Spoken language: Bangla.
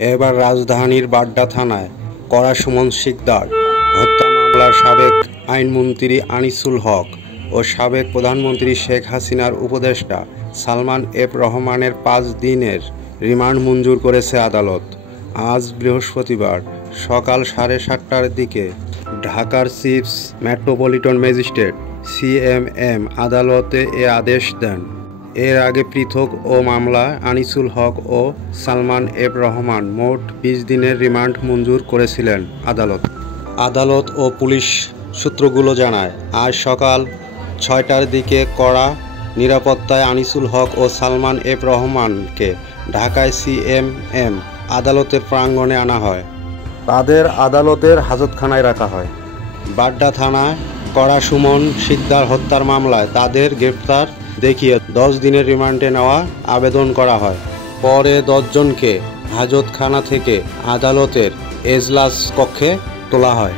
এবার রাজধানীর বাড্ডা থানায় করা সুমন শিকদার হত্যা মামলার সাবেক আইনমন্ত্রী আনিসুল হক ও সাবেক প্রধানমন্ত্রী শেখ হাসিনার উপদেষ্টা সালমান এফ রহমানের ৫ দিনের রিমান্ড মঞ্জুর করেছে আদালত। আজ বৃহস্পতিবার সকাল ৭:৩০টার দিকে ঢাকার চিফ মেট্রোপলিটন ম্যাজিস্ট্রেট সিএমএম আদালতে এ আদেশ দেন। এর আগে পৃথক মামলায় আনিসুল হক ও সালমান এফ রহমান মোট ২০ দিনের রিমান্ড মঞ্জুর করেছিলেন আদালত ও পুলিশ সূত্রগুলো জানায়, আজ সকাল ৬টার দিকে কড়া নিরাপত্তায় আনিসুল হক ও সালমান এফ রহমানকে ঢাকায় সিএমএম আদালতের প্রাঙ্গণে আনা হয়। তাদের আদালতের হাজতখানায় রাখা হয়। বাড্ডা থানায় করা সুমন শিকদার হত্যার মামলায় তাদের গ্রেপ্তার দেখিয়ে ১০ দিনের রিমান্ডে নেওয়া আবেদন করা হয়। পরে ১০ জনকে হাজতখানা থেকে আদালতের এজলাস কক্ষে তোলা হয়।